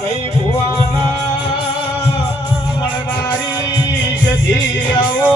કઈ ભુવાના મળનારી સધી આવો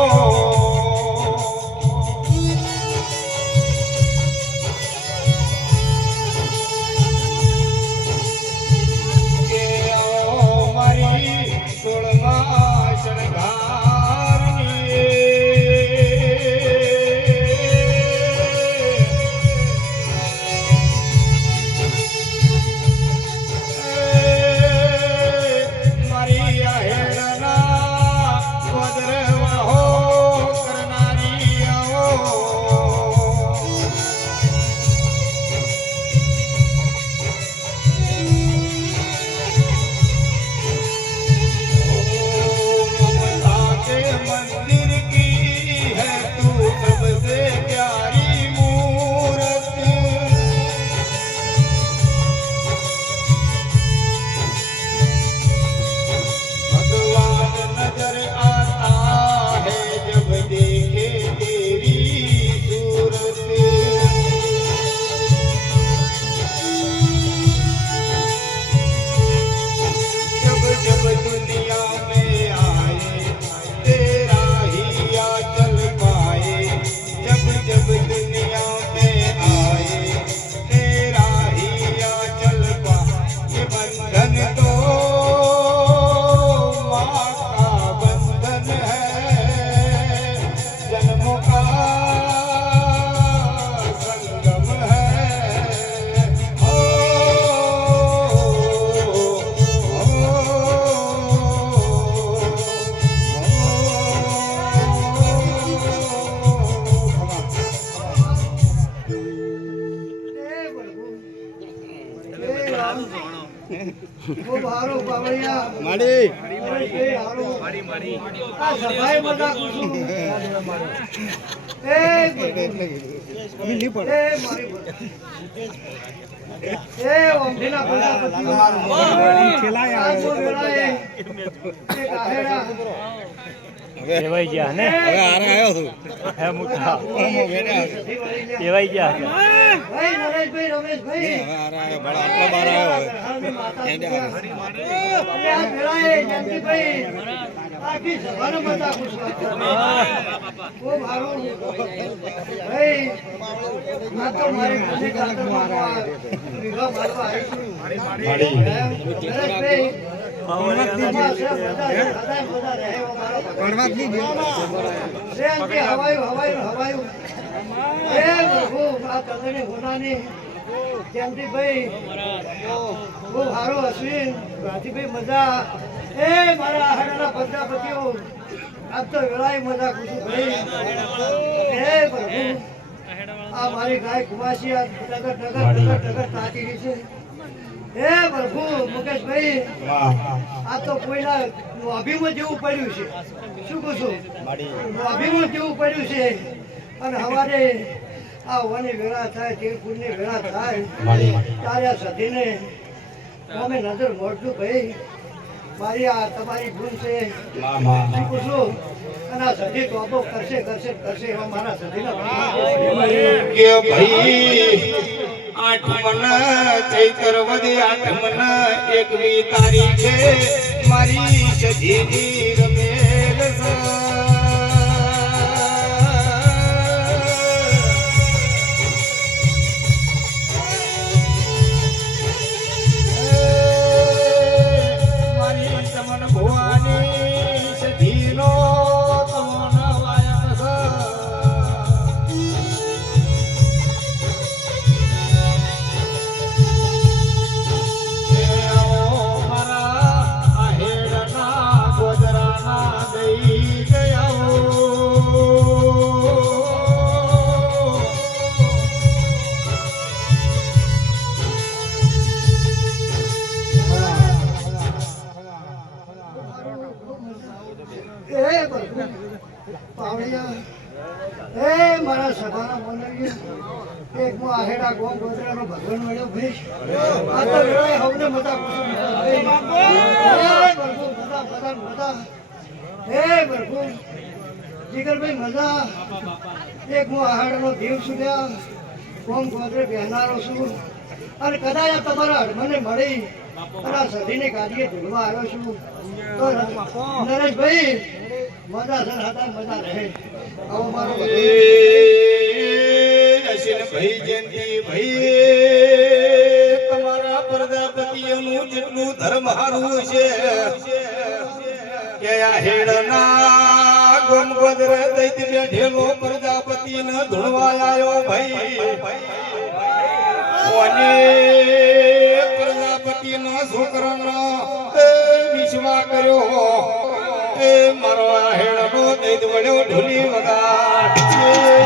એવાઈ ગયા ને હવે આરે આવ્યો છું હે મુઠા એવાઈ ગયા ભાઈ નરેશભાઈ રમેશભાઈ હવે આરે આવ્યો બડા આટલો બાર આવ્યો એંડે આ મેળાએ જંતીભાઈ આખી સભાનો બધા ખુશ ઓ મારો ભાઈ આ તો મારી ખુશી ખાતર મારવા વિવાહ મારવા આવી નરેશભાઈ મારી ગાય કુવાસી ટગર ટગર ટગર ટગર તાકી રહી છે હે પ્રભુ મુકેશભાઈ આ તો કોઈના અભિમત જેવું પડ્યું છે શું કહું છું અભિમત જેવું પડ્યું છે અને હવારે આ વની વેળા થાય તીરપુરની વેળા થાય ત્યારે આ સધીને અમે નજર મોડશું ભાઈ મારી આ તમારી ગુણ છે શું કહું છું અને આ સધી ટોપો કરશે કરશે કરશે એવા મારા સધીના ભાઈ આઠમન ચૈત્ર વદે આઠમન 1મી તારીખે મારી સધીની રમેલ મારી તમન ભવાની સધીનો મારા સભાના બોલાવીએ એક મો આહેડા ગોમ ગોદરાનો ભગવાન મળ્યો ભાઈ આ તો વેળાએ હવને મજા મજા હે પ્રભુ જીગરભાઈ મજા એક મો આહેડાનો દેવ સુધ્યા ગોમ ગોદરે બેહનારો છું અને કદાચ આ તમારા મને મળી અને આ સધીને ગાડીએ ધૂળવા આવ્યો છું તો નરેશભાઈ મજા સર હતા મજા રહે આવો મારો ભાઈ જયંતિ ભાઈ તમારા પ્રજાપતિઓનું જેટલું ધર્મ હારું છે કે આ હેડના ગોમગોદર દૈત્ય બેઠેલો પ્રજાપતિને ધૂળવા આવ્યો ભાઈ કોને પ્રજાપતિના છોકરાનો વિશ્વાસ કર્યો એ મારો આ હેડનો દૈત વળ્યો ઢોલી વગાડ છે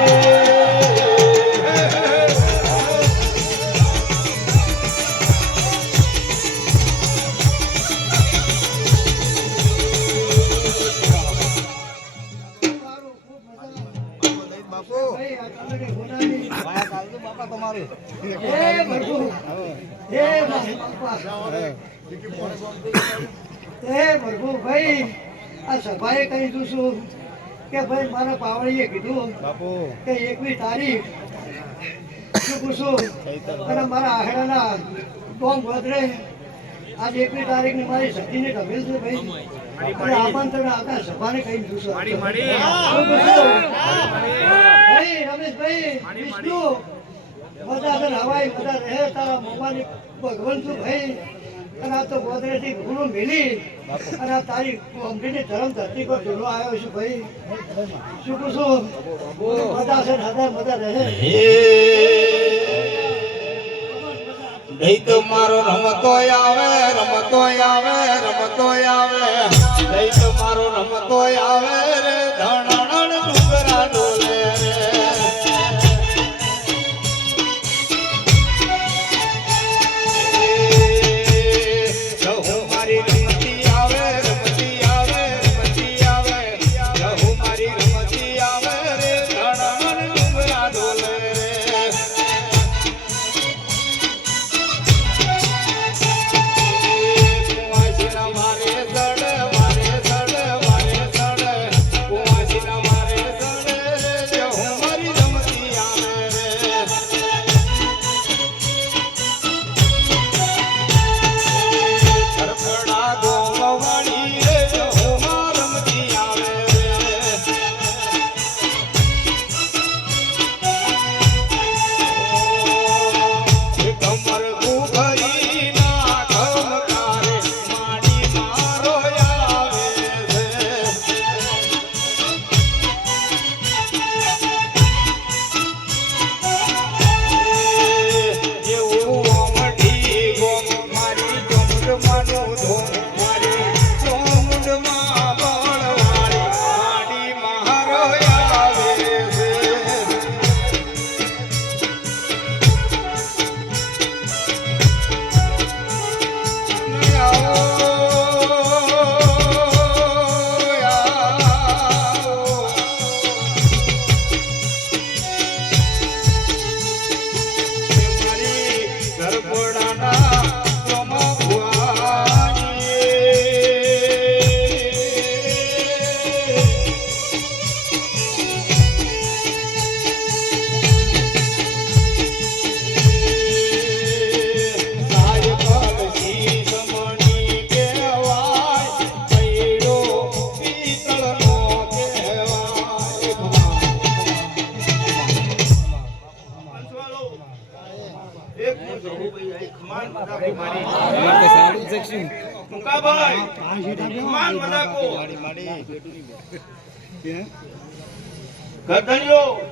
ભાઈ આ સભાએ કહી દઉં છું કે ભાઈ મારા પાવડીએ કીધું કે 21 તારીખ શું પૂછું અને મારા આહેડાના કોમ વધરે આજે 21 તારીખ ની મારી સતીને ઢમેલ છે ભાઈ અને આમંત્રણ આખા સભાને કહી દઉં છું ભાઈ રમેશભાઈ વિષ્ણુ મજા છે હવાઈ મજા રહે તારા મોમાની ભગવાન છું ભાઈ અને આ તો ગોદરેથી ઘણું મેલી અને આ તારી અમરીની ધરમ ધરતી પર ધૂલો આવ્યો છું ભાઈ શું પૂછું મજા છે હજાર મજા રહે નહીં તો મારો રમતો આવે રમતો આવે રમતો આવે નહીં તો મારો રમતો આવે રે ધણણ ડુંગરા ડોલે રે ગધડીઓ